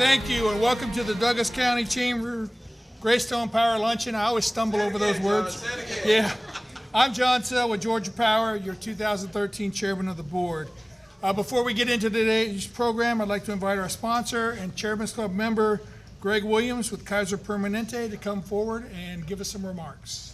Thank you, and welcome to the Douglas County Chamber Greystone Power Luncheon. I always stumble over those words. Yeah. I'm John Sell with Georgia Power, your 2013 chairman of the board. Before we get into today's program, I'd like to invite our sponsor and Chairman's Club member, Greg Williams with Kaiser Permanente, to come forward and give us some remarks.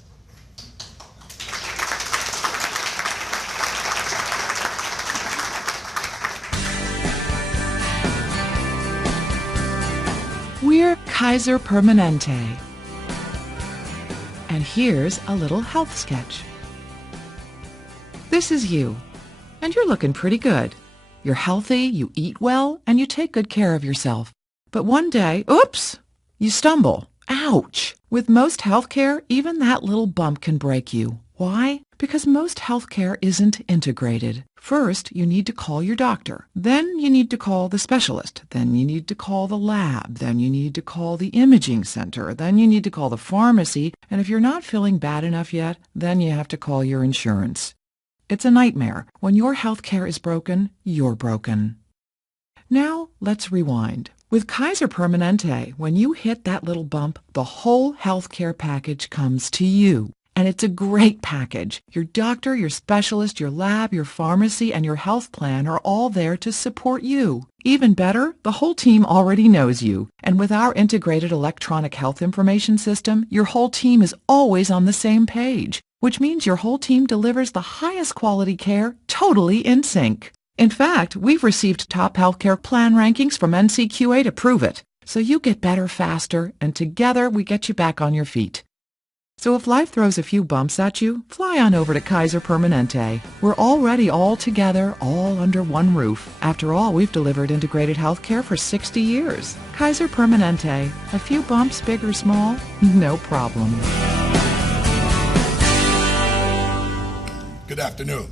We're Kaiser Permanente. And here's a little health sketch. This is you, and you're looking pretty good. You're healthy, you eat well, and you take good care of yourself. But one day, oops, you stumble. Ouch! With most healthcare, even that little bump can break you. Why? Because most healthcare isn't integrated. First, you need to call your doctor. Then you need to call the specialist. Then you need to call the lab. Then you need to call the imaging center. Then you need to call the pharmacy. And if you're not feeling bad enough yet, then you have to call your insurance. It's a nightmare. When your healthcare is broken, you're broken. Now, let's rewind. With Kaiser Permanente, when you hit that little bump, the whole healthcare package comes to you. And it's a great package. Your doctor, your specialist, your lab, your pharmacy, and your health plan are all there to support you. Even better, the whole team already knows you. And with our integrated electronic health information system, your whole team is always on the same page, which means your whole team delivers the highest quality care totally in sync. In fact, we've received top healthcare plan rankings from NCQA to prove it. So you get better faster, and together we get you back on your feet. So if life throws a few bumps at you, fly on over to Kaiser Permanente. We're already all together, all under one roof. After all, we've delivered integrated healthcare for 60 years. Kaiser Permanente. A few bumps, big or small, no problem. Good afternoon.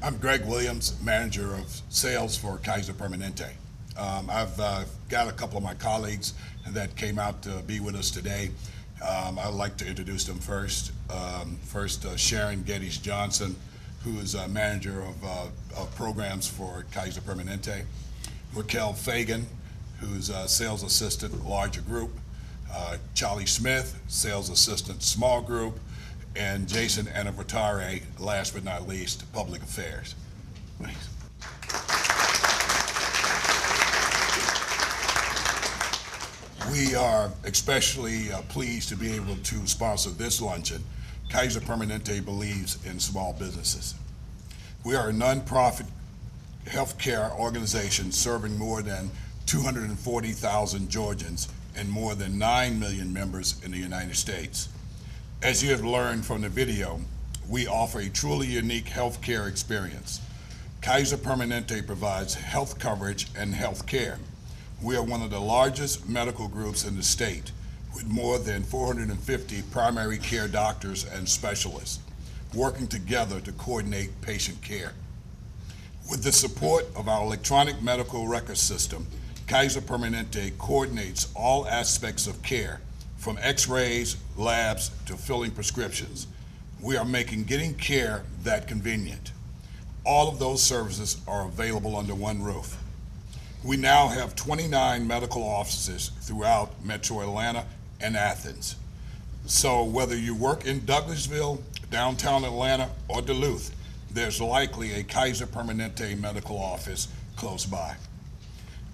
I'm Greg Williams, Manager of Sales for Kaiser Permanente. I've got a couple of my colleagues that came out to be with us today. I'd like to introduce them first. Sharon Geddes Johnson, who is Manager of Programs for Kaiser Permanente. Raquel Fagan, who's Sales Assistant, Larger Group. Charlie Smith, Sales Assistant, Small Group. And Jason Anavatare, last but not least, Public Affairs. Thanks. We are especially pleased to be able to sponsor this luncheon. Kaiser Permanente believes in small businesses. We are a nonprofit healthcare organization serving more than 240,000 Georgians and more than 9 million members in the United States. As you have learned from the video, we offer a truly unique healthcare experience. Kaiser Permanente provides health coverage and health care. We are one of the largest medical groups in the state, with more than 450 primary care doctors and specialists working together to coordinate patient care. With the support of our electronic medical record system, Kaiser Permanente coordinates all aspects of care, from x-rays, labs, to filling prescriptions. We are making getting care that convenient. All of those services are available under one roof. We now have 29 medical offices throughout Metro Atlanta and Athens. So whether you work in Douglasville, downtown Atlanta, or Duluth, there's likely a Kaiser Permanente medical office close by.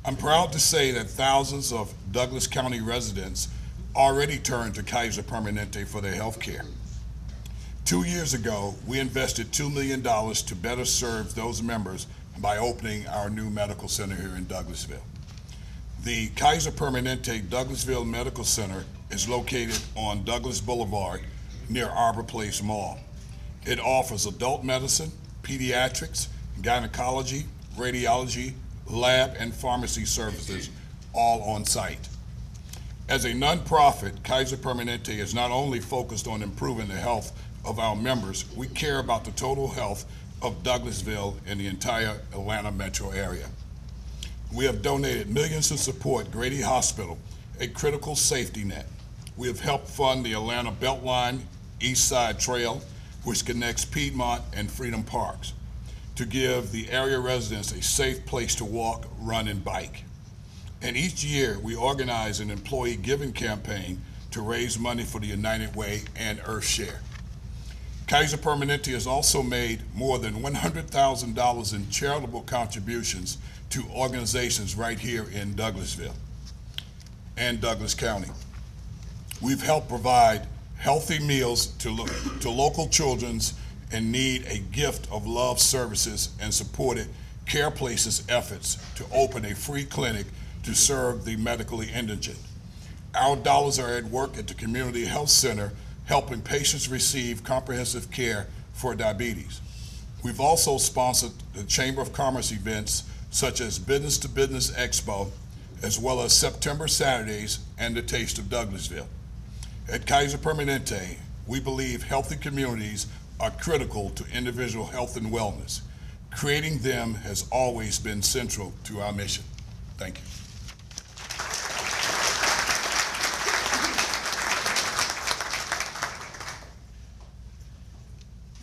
I'm proud to say that thousands of Douglas County residents already turn to Kaiser Permanente for their health care. 2 years ago, we invested $2 million to better serve those members by opening our new medical center here in Douglasville. The Kaiser Permanente Douglasville Medical Center is located on Douglas Boulevard near Arbor Place Mall. It offers adult medicine, pediatrics, gynecology, radiology, lab, and pharmacy services, all on site. As a nonprofit, Kaiser Permanente is not only focused on improving the health of our members, we care about the total health of Douglasville and the entire Atlanta metro area. We have donated millions to support Grady Hospital, a critical safety net. We have helped fund the Atlanta Beltline East Side Trail, which connects Piedmont and Freedom Parks, to give the area residents a safe place to walk, run, and bike. And each year, we organize an employee giving campaign to raise money for the United Way and Earthshare. Kaiser Permanente has also made more than $100,000 in charitable contributions to organizations right here in Douglasville and Douglas County. We've helped provide healthy meals to local children in need, a gift of love services, and supported Care Places efforts to open a free clinic to serve the medically indigent. Our dollars are at work at the Community Health Center, helping patients receive comprehensive care for diabetes. We've also sponsored the Chamber of Commerce events such as Business to Business Expo, as well as September Saturdays and the Taste of Douglasville. At Kaiser Permanente, we believe healthy communities are critical to individual health and wellness. Creating them has always been central to our mission. Thank you.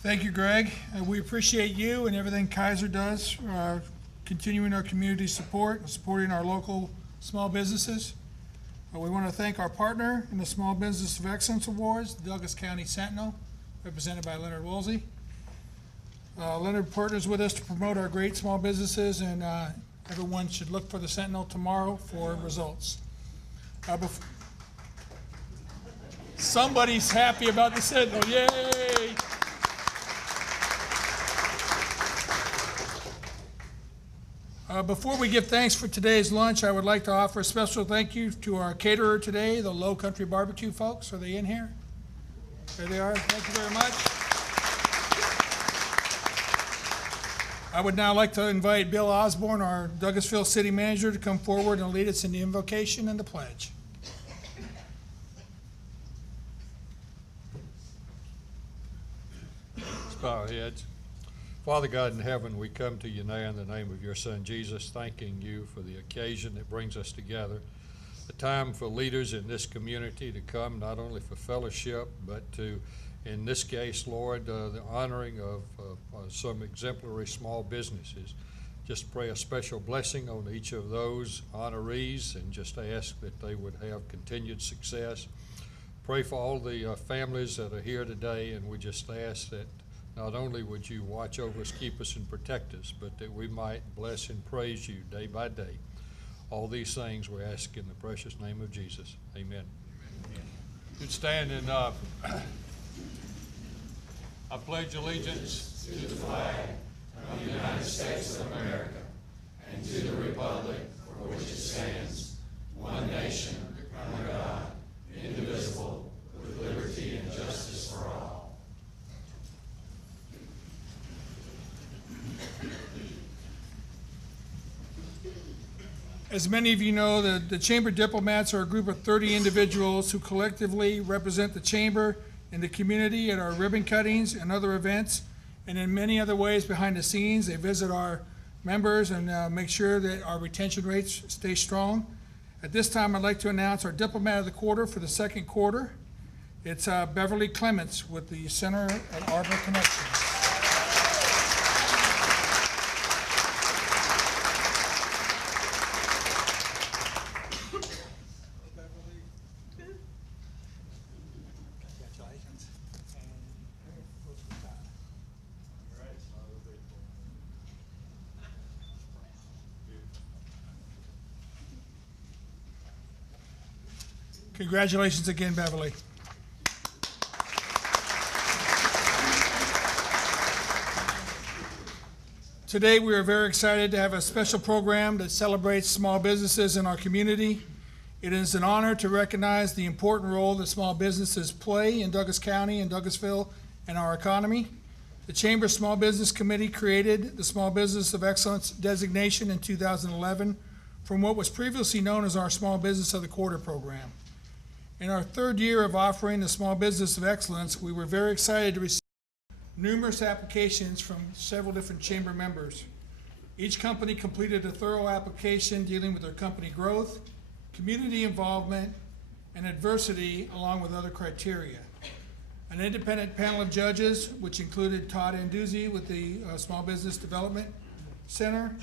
Thank you, Greg. We appreciate you and everything Kaiser does, continuing our community support and supporting our local small businesses. We want to thank our partner in the Small Business of Excellence Awards, the Douglas County Sentinel, represented by Leonard Woolsey. Leonard partners with us to promote our great small businesses, and everyone should look for the Sentinel tomorrow for results. Somebody's happy about the Sentinel, yay! Before we give thanks for today's lunch, I would like to offer a special thank you to our caterer today, the Low Country Barbecue folks. Are they in here? There they are. Thank you very much. I would now like to invite Bill Osborne, our Douglasville City Manager, to come forward and lead us in the invocation and the pledge. Let's bow our heads. Father God in heaven, we come to you now in the name of your Son Jesus, thanking you for the occasion that brings us together, a time for leaders in this community to come not only for fellowship, but to, in this case, Lord, the honoring of some exemplary small businesses. Just pray a special blessing on each of those honorees and just ask that they would have continued success. Pray for all the families that are here today, and we just ask that not only would you watch over us, keep us, and protect us, but that we might bless and praise you day by day. All these things we ask in the precious name of Jesus. Amen. You'd stand and I pledge allegiance to the flag of the United States of America and to the republic for which it stands, one nation, under God, indivisible, with liberty and justice for all. As many of you know, the Chamber Diplomats are a group of 30 individuals who collectively represent the Chamber and the community at our ribbon cuttings and other events, and in many other ways behind the scenes. They visit our members and make sure that our retention rates stay strong. At this time, I'd like to announce our Diplomat of the Quarter for the second quarter. It's Beverly Clements with the Center at Arbor Connections. Congratulations again, Beverly. Today, we are very excited to have a special program that celebrates small businesses in our community. It is an honor to recognize the important role that small businesses play in Douglas County and Douglasville and our economy. The Chamber Small Business Committee created the Small Business of Excellence designation in 2011 from what was previously known as our Small Business of the Quarter program. In our third year of offering the Small Business of Excellence, we were very excited to receive numerous applications from several different chamber members. Each company completed a thorough application dealing with their company growth, community involvement, and adversity, along with other criteria. An independent panel of judges, which included Todd Anduzzi with the Small Business Development Center,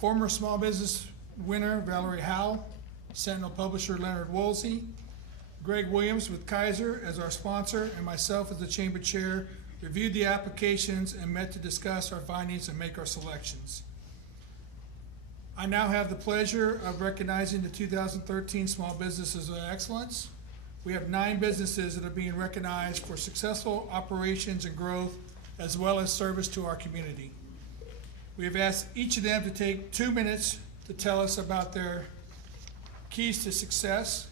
former small business winner Valerie Howe, Sentinel publisher Leonard Woolsey, Greg Williams with Kaiser as our sponsor, and myself as the chamber chair, reviewed the applications and met to discuss our findings and make our selections. I now have the pleasure of recognizing the 2013 Small Businesses of Excellence. We have 9 businesses that are being recognized for successful operations and growth, as well as service to our community. We have asked each of them to take 2 minutes to tell us about their keys to success.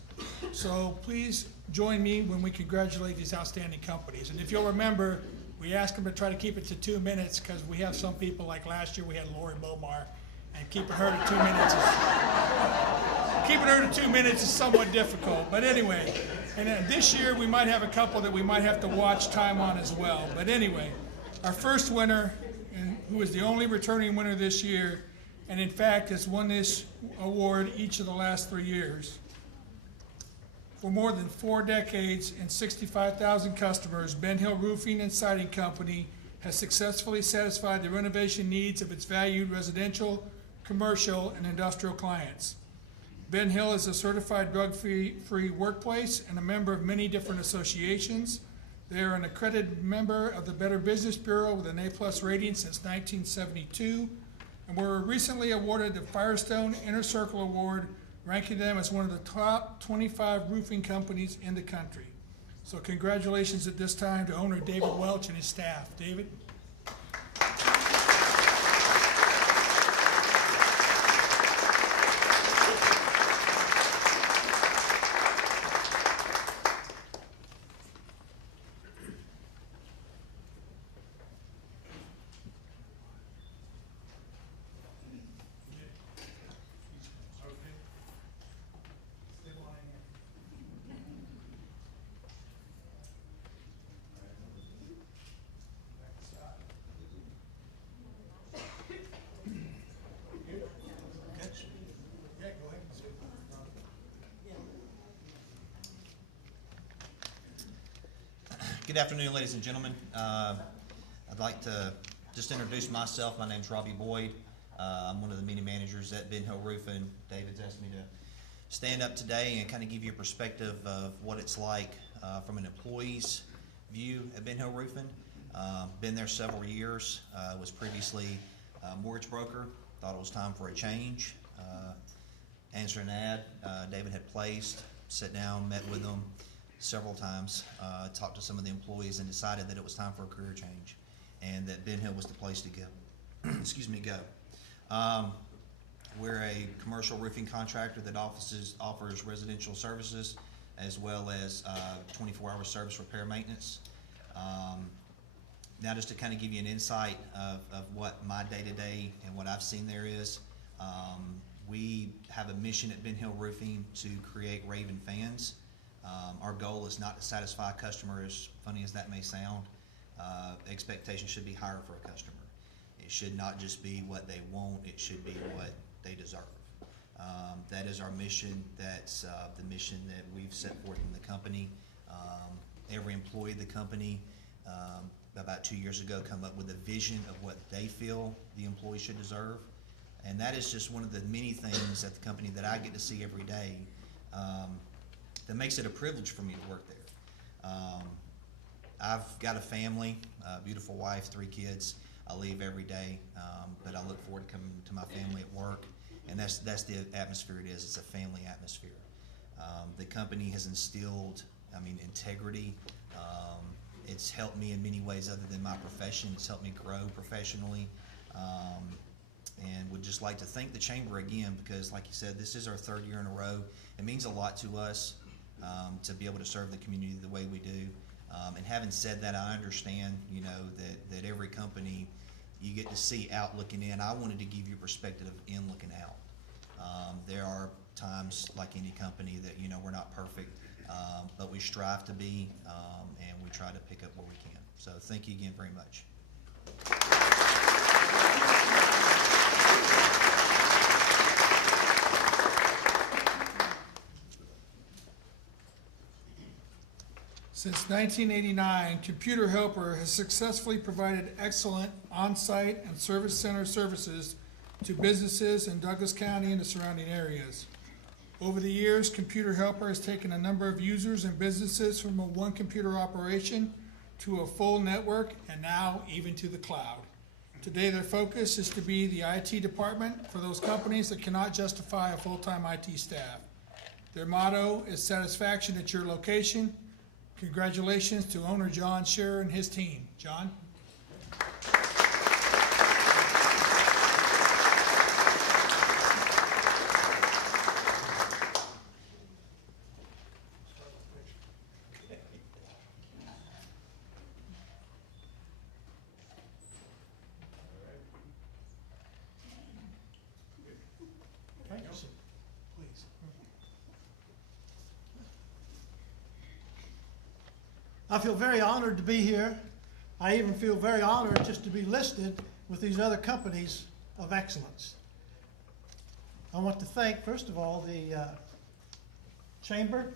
So please join me when we congratulate these outstanding companies. And if you'll remember, we asked them to try to keep it to 2 minutes because we have some people, like last year we had Lori Bomar, and keeping her to 2 minutes is somewhat difficult. But anyway, and then this year we might have a couple that we might have to watch time on as well. But anyway, our first winner, and who is the only returning winner this year, and in fact has won this award each of the last 3 years. For more than 4 decades and 65,000 customers, Ben Hill Roofing and Siding Company has successfully satisfied the renovation needs of its valued residential, commercial, and industrial clients. Ben Hill is a certified drug-free workplace and a member of many different associations. They are an accredited member of the Better Business Bureau with an A+ rating since 1972, and were recently awarded the Firestone Inner Circle Award, ranking them as one of the top 25 roofing companies in the country. So congratulations at this time to owner David Welch and his staff. David? Good afternoon, ladies and gentlemen. I'd like to just introduce myself. My name's Robbie Boyd. I'm one of the many managers at Ben Hill Roofing. David's asked me to stand up today and kind of give you a perspective of what it's like from an employee's view at Ben Hill Roofing. Been there several years. Was previously a mortgage broker. Thought it was time for a change. Answered an ad David had placed. Sat down, met with them several times, talked to some of the employees, and decided that it was time for a career change, and that Ben Hill was the place to go. Excuse me, go. We're a commercial roofing contractor that offers residential services as well as 24-hour service repair maintenance. Now, just to kind of give you an insight of what my day-to-day and what I've seen there is, we have a mission at Ben Hill Roofing to create raving fans. Our goal is not to satisfy a customer, as funny as that may sound. Expectations should be higher for a customer. It should not just be what they want, it should be what they deserve. That is our mission. That's the mission that we've set forth in the company. Every employee of the company, about 2 years ago, come up with a vision of what they feel the employee should deserve. And that is just one of the many things at the company that I get to see every day that makes it a privilege for me to work there. I've got a family, a beautiful wife, 3 kids. I leave every day, but I look forward to coming to my family at work, and that's the atmosphere it is. It's a family atmosphere. The company has instilled, integrity. It's helped me in many ways other than my profession. It's helped me grow professionally, and would just like to thank the Chamber again, because like you said, this is our 3rd year in a row. It means a lot to us to be able to serve the community the way we do. And having said that, I understand, that every company you get to see out looking in. I wanted to give you a perspective of in looking out. There are times, like any company, that we're not perfect, but we strive to be, and we try to pick up where we can. So thank you again very much. Since 1989, Computer Helper has successfully provided excellent on-site and service center services to businesses in Douglas County and the surrounding areas. Over the years, Computer Helper has taken a number of users and businesses from a one computer operation to a full network and now even to the cloud. Today, their focus is to be the IT department for those companies that cannot justify a full-time IT staff. Their motto is satisfaction at your location. Congratulations to owner John Scherer and his team. John? I feel very honored to be here. I even feel very honored just to be listed with these other companies of excellence. I want to thank, first of all, the Chamber,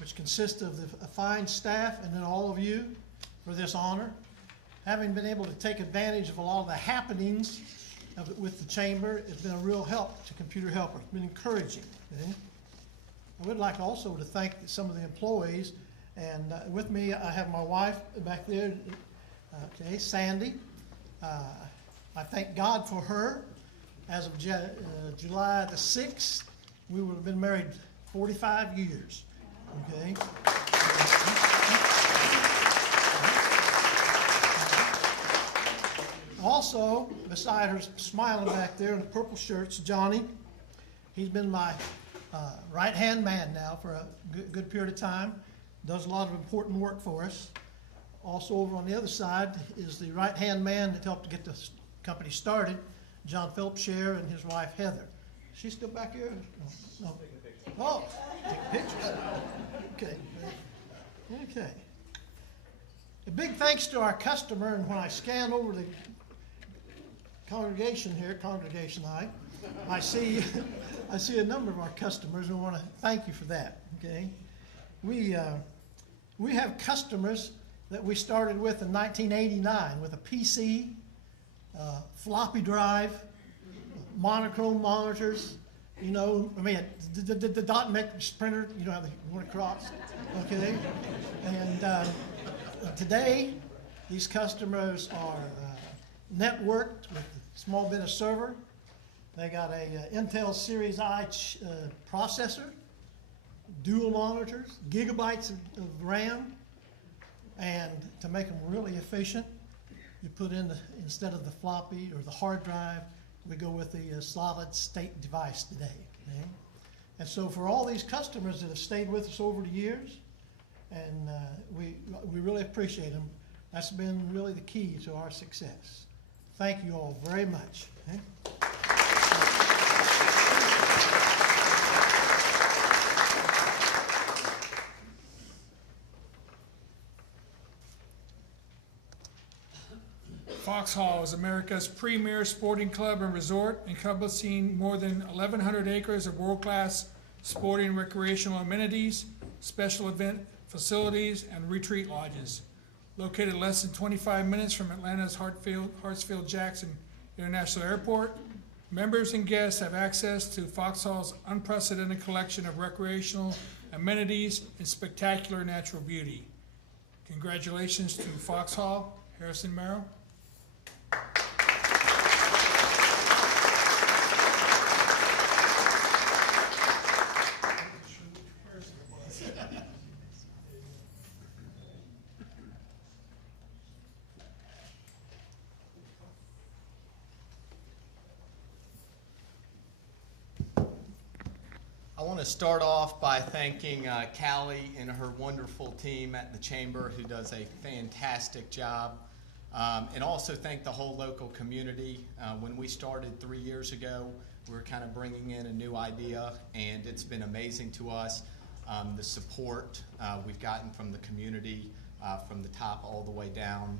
which consists of the fine staff and then all of you for this honor. Having been able to take advantage of a lot of the happenings with the Chamber, it's been a real help to Computer Helper. It's been encouraging. Okay? I would like also to thank some of the employees. And with me, I have my wife back there, okay, Sandy. I thank God for her. As of July the 6th, we would have been married 45 years, okay? Also, beside her, smiling back there in the purple shirts, Johnny. He's been my right-hand man now for a good period of time. Does a lot of important work for us. Also over on the other side is the right-hand man that helped to get the company started, John Philip Scherer and his wife Heather. She's still back here? No. Oh, take pictures. Okay. Okay. A big thanks to our customer, and when I scan over the congregation here, I see a number of our customers, and I want to thank you for that. Okay. We have customers that we started with in 1989 with a PC, floppy drive, monochrome monitors, you know, I mean, the dot matrix printer, you know how they went across, okay? And today, these customers are networked with a small bit of server. They got a Intel Series I processor, dual monitors, gigabytes of RAM, and to make them really efficient, you put in, instead of the floppy or the hard drive, we go with the solid state device today. Okay? And so for all these customers that have stayed with us over the years, and we really appreciate them, that's been really the key to our success. Thank you all very much. Okay? Foxhall is America's premier sporting club and resort, encompassing more than 1,100 acres of world-class sporting and recreational amenities, special event facilities, and retreat lodges. Located less than 25 minutes from Atlanta's Hartsfield-Jackson International Airport, members and guests have access to Foxhall's unprecedented collection of recreational amenities and spectacular natural beauty. Congratulations to Foxhall. Harrison Merrill. I want to start off by thanking Callie and her wonderful team at the Chamber, who does a fantastic job, and also thank the whole local community. When we started 3 years ago, we were kind of bringing in a new idea, and it's been amazing to us. The support we've gotten from the community, from the top all the way down,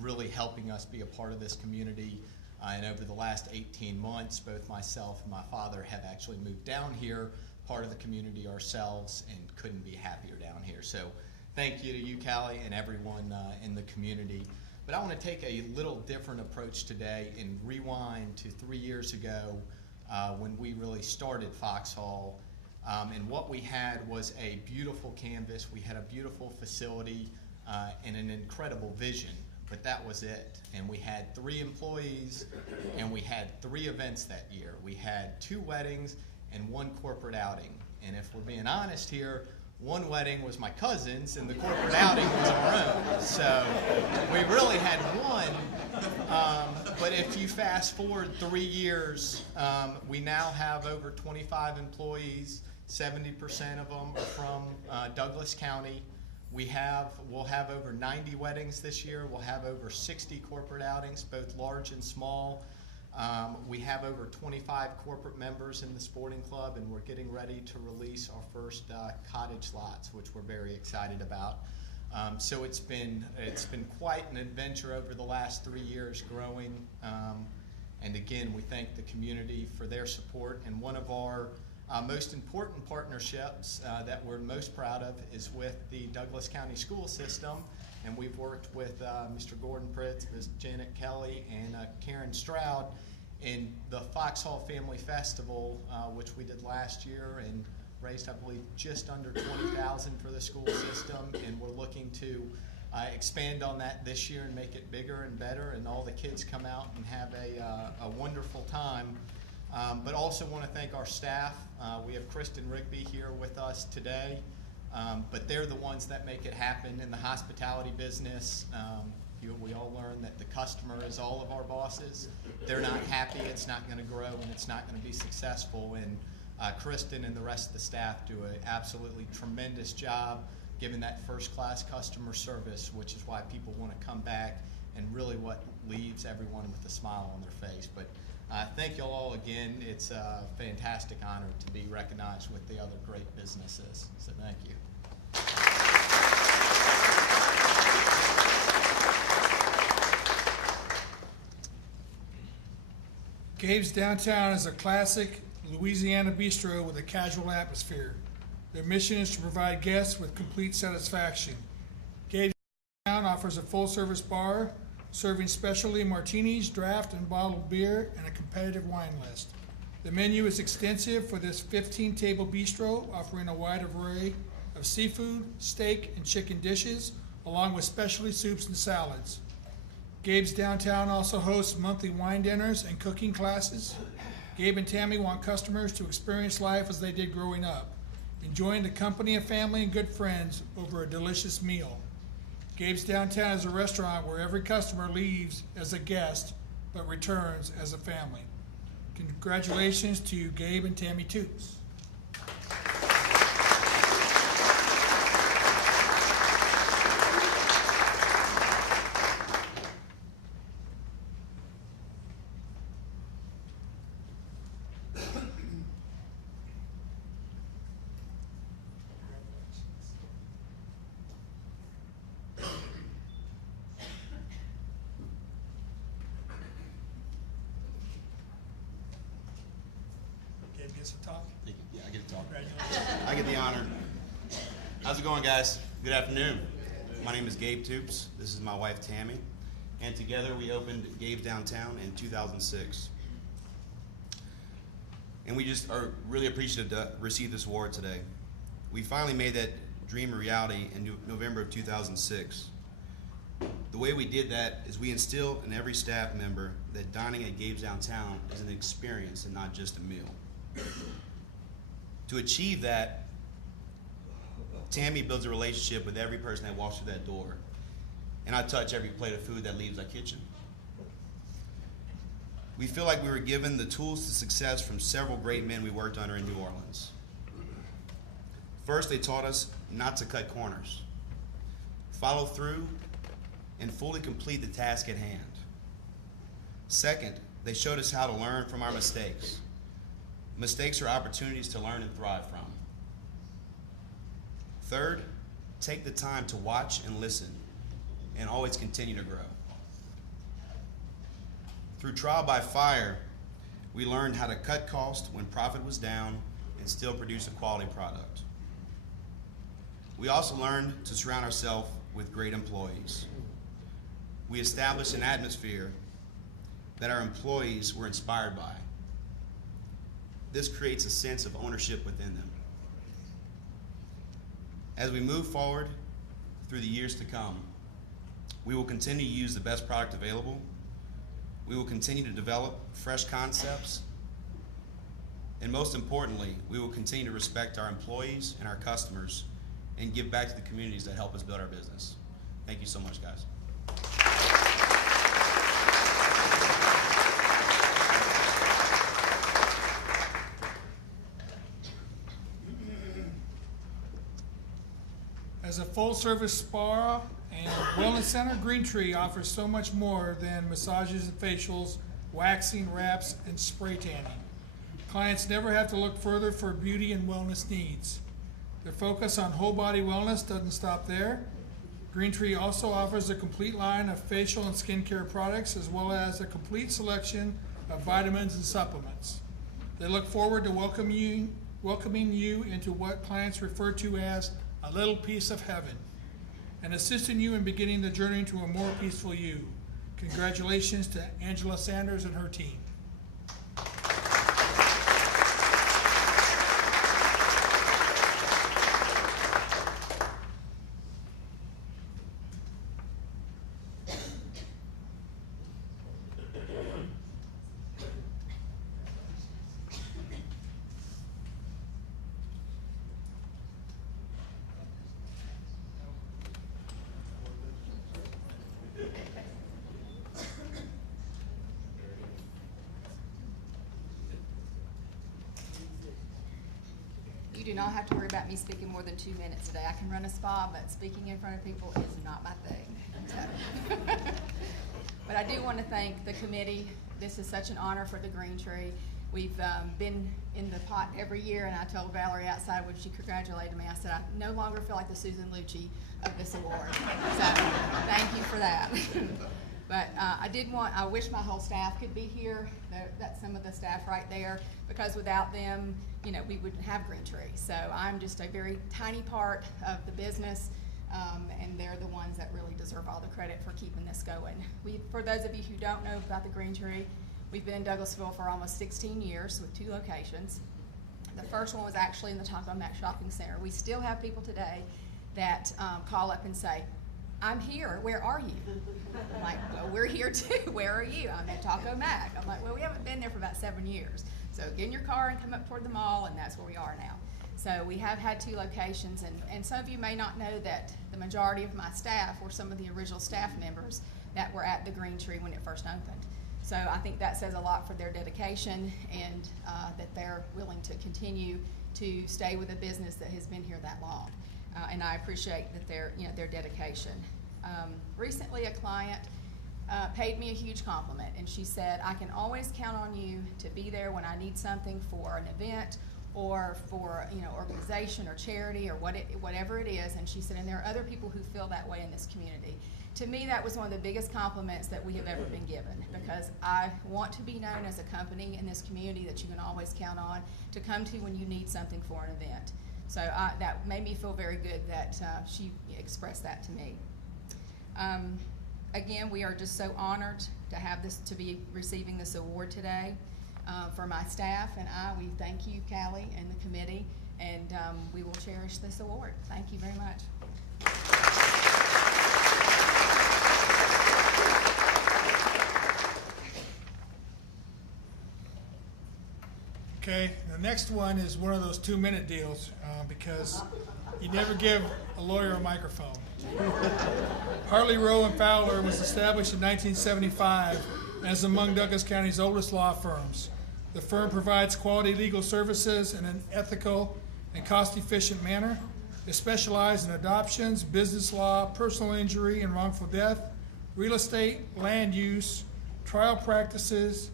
really helping us be a part of this community. And over the last 18 months, both myself and my father have actually moved down here, part of the community ourselves, and couldn't be happier down here. So thank you to you, Callie, and everyone in the community. But I want to take a little different approach today and rewind to 3 years ago when we really started Foxhall. And what we had was a beautiful canvas. We had a beautiful facility and an incredible vision, but that was it. And we had 3 employees, and we had 3 events that year. We had 2 weddings and 1 corporate outing. And if we're being honest here, 1 wedding was my cousin's, and the corporate outing was our own. So we really had 1. But if you fast forward 3 years, we now have over 25 employees. 70% of them are from Douglas County. We'll have over 90 weddings this year. We'll have over 60 corporate outings, both large and small. We have over 25 corporate members in the sporting club, and we're getting ready to release our first cottage lots, which we're very excited about. So it's been quite an adventure over the last 3 years growing. And again, we thank the community for their support. And one of our most important partnerships that we're most proud of is with the Douglas County School System. And we've worked with Mr. Gordon Pritz, Ms. Janet Kelly, and Karen Stroud in the Foxhall Family Festival, which we did last year and raised, I believe, just under $20,000 for the school system. And we're looking to expand on that this year and make it bigger and better, and all the kids come out and have a wonderful time. But also want to thank our staff. We have Kristen Rigby here with us today. But they're the ones that make it happen in the hospitality business. We all learn that the customer is all of our bosses. If they're not happy, it's not going to grow and it's not going to be successful. And Kristen and the rest of the staff do an absolutely tremendous job giving that first-class customer service, which is why people want to come back, and really what leaves everyone with a smile on their face. But thank you all again. It's a fantastic honor to be recognized with the other great businesses. So thank you. Gabe's Downtown is a classic Louisiana bistro with a casual atmosphere. Their mission is to provide guests with complete satisfaction. Gabe's Downtown offers a full-service bar, serving specialty martinis, draft and bottled beer, and a competitive wine list. The menu is extensive for this 15-table bistro, offering a wide array of seafood, steak, and chicken dishes, along with specialty soups and salads. Gabe's Downtown also hosts monthly wine dinners and cooking classes. Gabe and Tammy want customers to experience life as they did growing up, enjoying the company of family and good friends over a delicious meal. Gabe's Downtown is a restaurant where every customer leaves as a guest but returns as a family. Congratulations to Gabe and Tammy Toops. Gabe gets to talk. Yeah, I get to talk. Congratulations. I get the honor. How's it going, guys? Good afternoon. My name is Gabe Toops. This is my wife, Tammy. And together we opened Gabe's Downtown in 2006. And we just are really appreciative to receive this award today. We finally made that dream a reality in November of 2006. The way we did that is we instilled in every staff member that dining at Gabe's Downtown is an experience and not just a meal. To achieve that, Tammy builds a relationship with every person that walks through that door. And I touch every plate of food that leaves our kitchen. We feel like we were given the tools to success from several great men we worked under in New Orleans. First, they taught us not to cut corners, follow through, and fully complete the task at hand. Second, they showed us how to learn from our mistakes. Mistakes are opportunities to learn and thrive from. Third, take the time to watch and listen, and always continue to grow. Through trial by fire, we learned how to cut costs when profit was down and still produce a quality product. We also learned to surround ourselves with great employees. we established an atmosphere that our employees were inspired by. This creates a sense of ownership within them. As we move forward through the years to come, we will continue to use the best product available. We will continue to develop fresh concepts. And most importantly, we will continue to respect our employees and our customers and give back to the communities that help us build our business. Thank you so much, guys. As a full-service spa and wellness center, Green Tree offers so much more than massages and facials, waxing, wraps, and spray tanning. Clients never have to look further for beauty and wellness needs. Their focus on whole body wellness doesn't stop there. Green Tree also offers a complete line of facial and skincare products, as well as a complete selection of vitamins and supplements. They look forward to welcoming you into what clients refer to as a little piece of heaven, and assisting you in beginning the journey to a more peaceful you. Congratulations to Angela Sanders and her team. You do not have to worry about me speaking more than 2 minutes today. I can run a spa, but speaking in front of people is not my thing. So. But I do want to thank the committee. This is such an honor for the Green Tree. We've been in the pot every year, and I told Valerie outside when she congratulated me, I said, I no longer feel like the Susan Lucci of this award. So thank you for that. But I wish my whole staff could be here. That's some of the staff right there, because without them, you know, we wouldn't have Green Tree. So I'm just a very tiny part of the business, and they're the ones that really deserve all the credit for keeping this going. For those of you who don't know about the Green Tree, we've been in Douglasville for almost 16 years with 2 locations. The first one was actually in the Taco Mac Shopping Center. We still have people today that call up and say, I'm here, where are you? I'm like, well, we're here too, where are you? I'm at Taco Mac. I'm like, well, we haven't been there for about 7 years. So get in your car and come up toward the mall, and that's where we are now. So we have had 2 locations, and some of you may not know that the majority of my staff were some of the original staff members that were at the Green Tree when it first opened. So I think that says a lot for their dedication, and that they're willing to continue to stay with a business that has been here that long. And I appreciate that their dedication. Recently, a client paid me a huge compliment, and she said, I can always count on you to be there when I need something for an event or for organization or charity or whatever it is. And she said, and there are other people who feel that way in this community. To me, that was one of the biggest compliments that we have ever been given, because I want to be known as a company in this community that you can always count on to come to when you need something for an event. So that made me feel very good that she expressed that to me. Again, we are just so honored to be receiving this award today. For my staff and we thank you, Callie, and the committee, and we will cherish this award. Thank you very much. Okay, the next one is one of those 2-minute deals, because you never give a lawyer a microphone. Hartley, Rowe & Fowler was established in 1975 and is among Douglas County's oldest law firms. The firm provides quality legal services in an ethical and cost-efficient manner. They specialize in adoptions, business law, personal injury and wrongful death, real estate, land use, trial practices,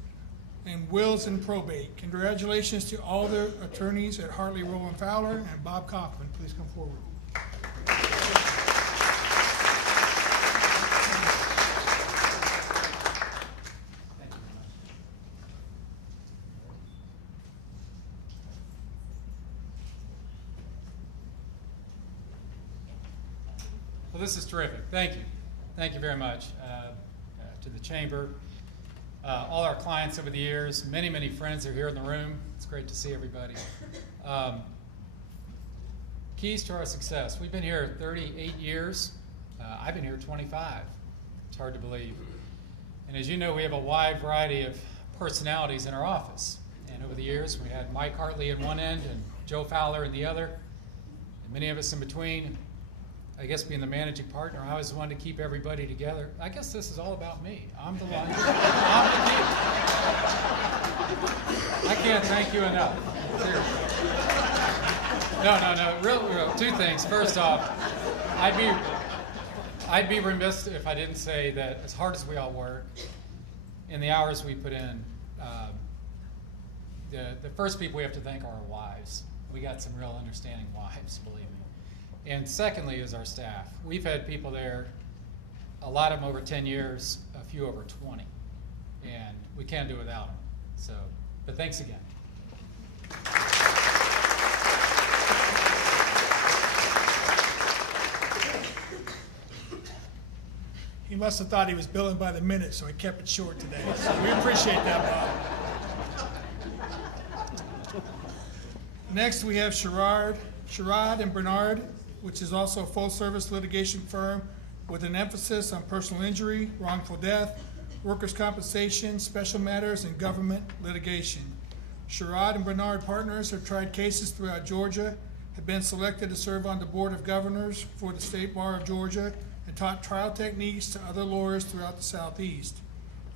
and wills and probate. Congratulations to all the attorneys at Hartley, Rowe & Fowler, and Bob Kaufman. Please come forward. Well, this is terrific. Thank you. Thank you very much to the Chamber, all our clients over the years. Many, many friends are here in the room. It's great to see everybody. Keys to our success. We've been here 38 years. I've been here 25. It's hard to believe. And as you know, we have a wide variety of personalities in our office. And over the years, we had Mike Hartley at one end and Joe Fowler in the other, and many of us in between. I guess being the managing partner, I was the one to keep everybody together. I guess this is all about me. I'm the one. I'm the key. I can't thank you enough. Seriously. No. Real. Two things. First off, I'd be remiss if I didn't say that as hard as we all work, and the hours we put in, the first people we have to thank are our wives. We got some real understanding wives, believe me. And secondly is our staff. We've had people there, a lot of them over 10 years, a few over 20. And we can't do without them. So, but thanks again. He must have thought he was billing by the minute, so he kept it short today. So we appreciate that, Bob. Next, we have Sherrod and Bernard, which is also a full-service litigation firm with an emphasis on personal injury, wrongful death, workers' compensation, special matters, and government litigation. Sherrod and Bernard partners have tried cases throughout Georgia, have been selected to serve on the Board of Governors for the State Bar of Georgia, and taught trial techniques to other lawyers throughout the Southeast.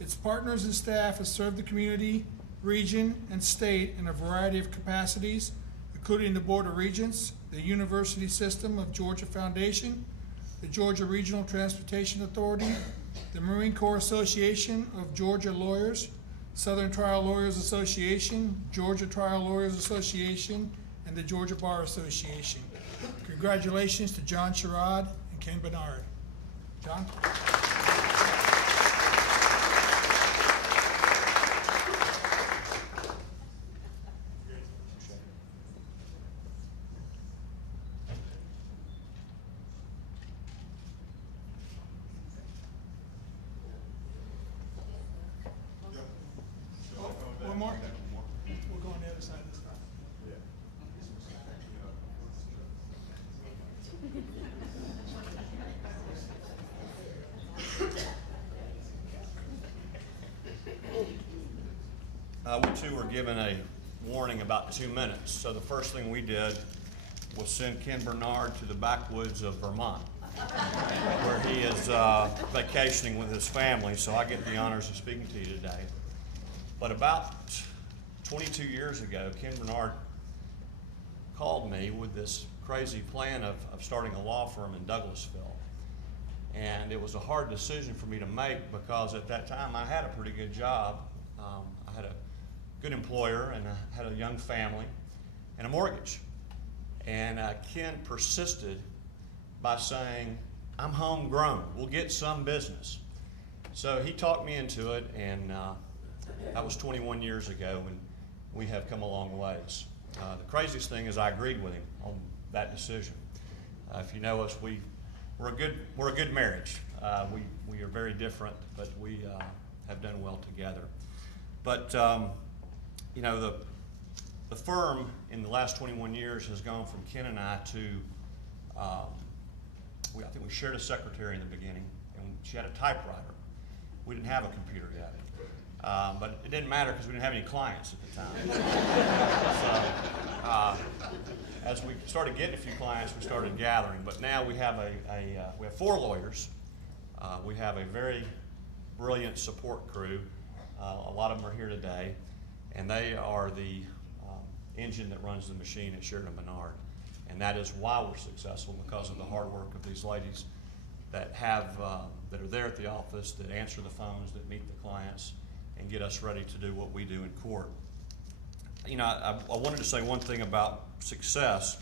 Its partners and staff have served the community, region, and state in a variety of capacities, including the Board of Regents, the University System of Georgia Foundation, the Georgia Regional Transportation Authority, the Marine Corps Association of Georgia Lawyers, Southern Trial Lawyers Association, Georgia Trial Lawyers Association, and the Georgia Bar Association. Congratulations to John Sherrod and Ken Bernard. John? One more? We'll go on the other side this time. We too were given a warning about 2 minutes. So the first thing we did was send Ken Bernard to the backwoods of Vermont, where he is vacationing with his family. So I get the honors of speaking to you today. But about 22 years ago, Ken Bernard called me with this crazy plan of starting a law firm in Douglasville. And it was a hard decision for me to make because at that time I had a pretty good job. I had a good employer and I had a young family and a mortgage. And Ken persisted by saying, I'm homegrown, we'll get some business. So he talked me into it, and that was 21 years ago, and we have come a long ways. The craziest thing is I agreed with him on that decision. If you know us, we're a good marriage. We are very different, but we have done well together. But you know, the firm in the last 21 years has gone from Ken and I to I think we shared a secretary in the beginning, and she had a typewriter. We didn't have a computer yet. But it didn't matter because we didn't have any clients at the time. So as we started getting a few clients, we started gathering. But now we have we have 4 lawyers. We have a very brilliant support crew. A lot of them are here today, and they are the engine that runs the machine at Sheridan Bernard. And that is why we're successful, because of the hard work of these ladies that are there at the office, that answer the phones, that meet the clients, and get us ready to do what we do in court. You know, I wanted to say one thing about success,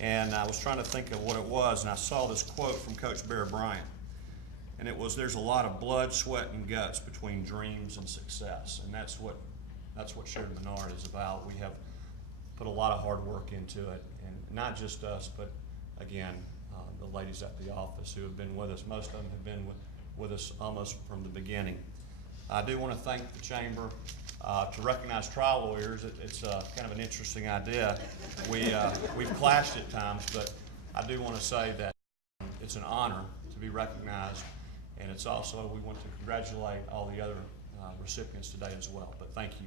and I was trying to think of what it was, and I saw this quote from Coach Bear Bryant, and it was, there's a lot of blood, sweat, and guts between dreams and success, and that's what Sheridan Bernard is about. We have put a lot of hard work into it, and not just us, but again, the ladies at the office who have been with us. Most of them have been with us almost from the beginning. I do want to thank the Chamber to recognize trial lawyers. It's kind of an interesting idea. We've clashed at times, but I do want to say that it's an honor to be recognized, and it's also, we want to congratulate all the other recipients today as well. But thank you.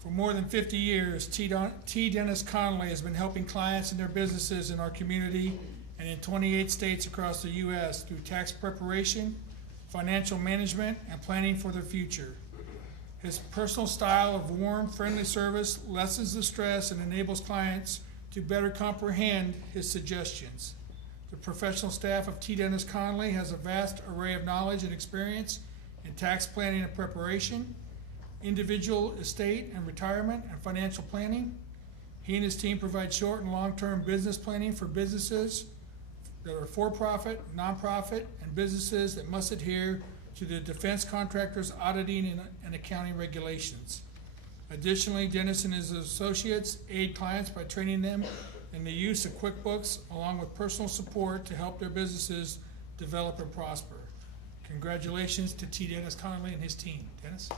For more than 50 years, T. Dennis Conley has been helping clients and their businesses in our community and in 28 states across the U.S. through tax preparation, financial management, and planning for their future. His personal style of warm, friendly service lessens the stress and enables clients to better comprehend his suggestions. The professional staff of T. Dennis Conley has a vast array of knowledge and experience in tax planning and preparation, individual estate and retirement, and financial planning. He and his team provide short and long-term business planning for businesses that are for-profit, nonprofit, and businesses that must adhere to the Defense Contractors Auditing and Accounting Regulations. Additionally, Dennis and his associates aid clients by training them in the use of QuickBooks, along with personal support to help their businesses develop and prosper. Congratulations to T. Dennis Conley and his team. Dennis?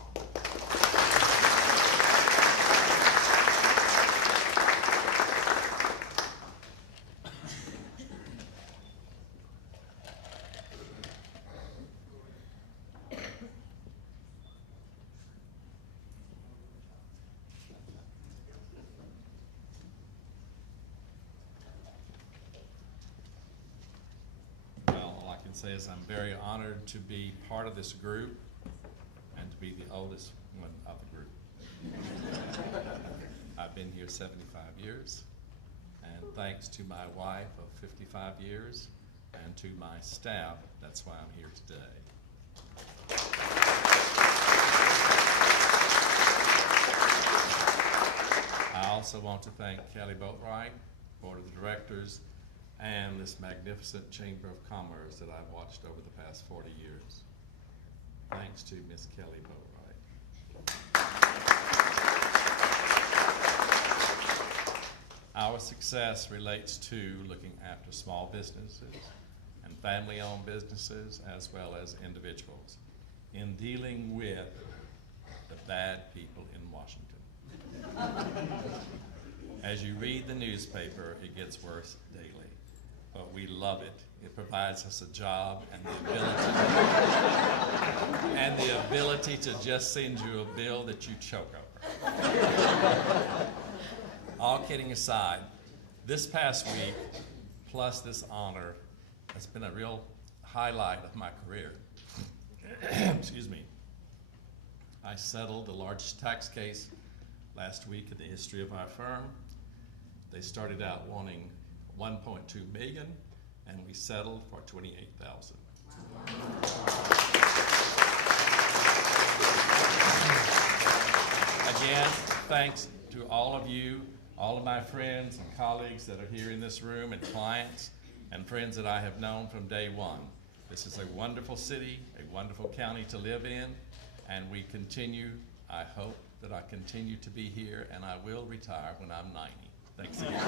Say is I'm very honored to be part of this group and to be the oldest one of the group. I've been here 75 years, and thanks to my wife of 55 years and to my staff, that's why I'm here today. I also want to thank Kelly Boatwright, Board of Directors, and this magnificent Chamber of Commerce that I've watched over the past 40 years. Thanks to Miss Kelly Boatwright. Our success relates to looking after small businesses and family-owned businesses as well as individuals in dealing with the bad people in Washington. As you read the newspaper, it gets worse daily. But we love it. It provides us a job and the ability to just send you a bill that you choke over. All kidding aside, this past week, plus this honor, has been a real highlight of my career. Excuse me. I settled the largest tax case last week in the history of our firm. They started out wanting $1.2 million, and we settled for $28,000. Again, thanks to all of you, all of my friends and colleagues that are here in this room, and clients and friends that I have known from day one. This is a wonderful city, a wonderful county to live in, and we continue, I hope that I continue to be here, and I will retire when I'm 90. Thanks again.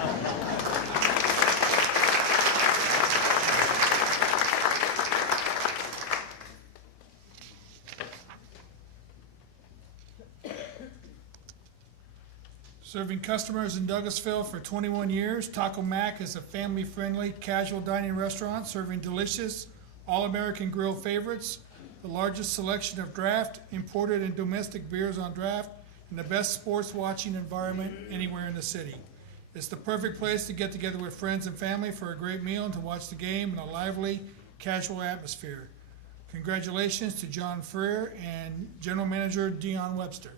Serving customers in Douglasville for 21 years, Taco Mac is a family-friendly, casual dining restaurant serving delicious, all-American grill favorites, the largest selection of draft, imported, and domestic beers on draft, and the best sports watching environment anywhere in the city. It's the perfect place to get together with friends and family for a great meal and to watch the game in a lively, casual atmosphere. Congratulations to John Freer and General Manager Dion Webster.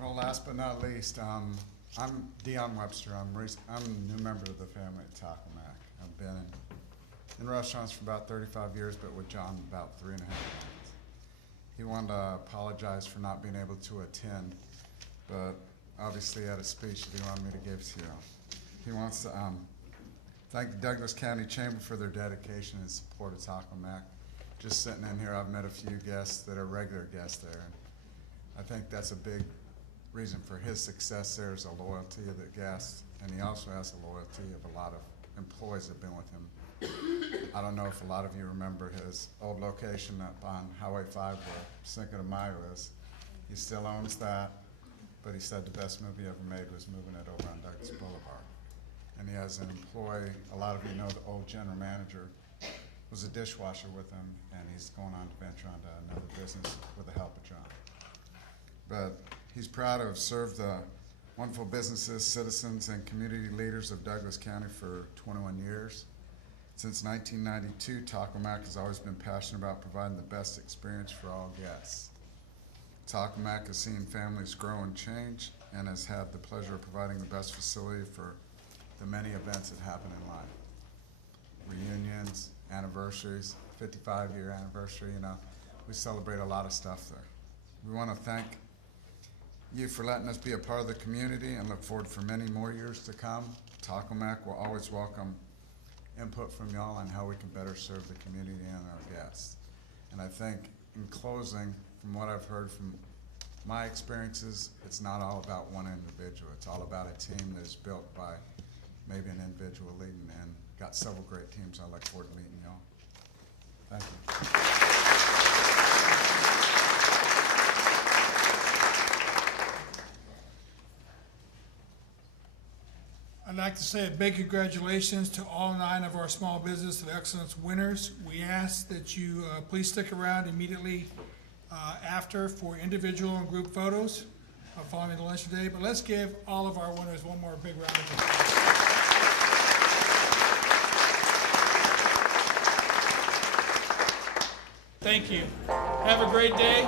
Well, last but not least, I'm Dion Webster. I'm a new member of the family at Taco Mac. I've been in restaurants for about 35 years, but with John about 3.5 months. He wanted to apologize for not being able to attend, but obviously he had a speech that he wanted me to give to you. He wants to thank the Douglas County Chamber for their dedication and support of Taco Mac. Just sitting in here, I've met a few guests that are regular guests there, and I think that's a big reason for his success there is the loyalty of the guests, and he also has the loyalty of a lot of employees that have been with him. I don't know if a lot of you remember his old location up on Highway 5 where Cinco de Mayo is. He still owns that, but he said the best move he ever made was moving it over on Douglas Boulevard. And he has an employee, a lot of you know the old general manager, was a dishwasher with him, and he's going on to venture onto another business with the help of John. But he's proud to have served the wonderful businesses, citizens, and community leaders of Douglas County for 21 years. Since 1992, Taco Mac has always been passionate about providing the best experience for all guests. Taco Mac has seen families grow and change and has had the pleasure of providing the best facility for the many events that happen in life. Reunions, anniversaries, 55-year anniversary, we celebrate a lot of stuff there. We want to thank you for letting us be a part of the community and look forward for many more years to come. Taco Mac will always welcome input from y'all on how we can better serve the community and our guests. And I think in closing, from what I've heard from my experiences, it's not all about one individual. It's all about a team that is built by maybe an individual leading, and got several great teams. I look forward to meeting y'all. Thank you. I'd like to say a big congratulations to all 9 of our Small Business of Excellence winners. We ask that you please stick around immediately after for individual and group photos following the lunch today. But let's give all of our winners one more big round of applause. Thank you. Have a great day.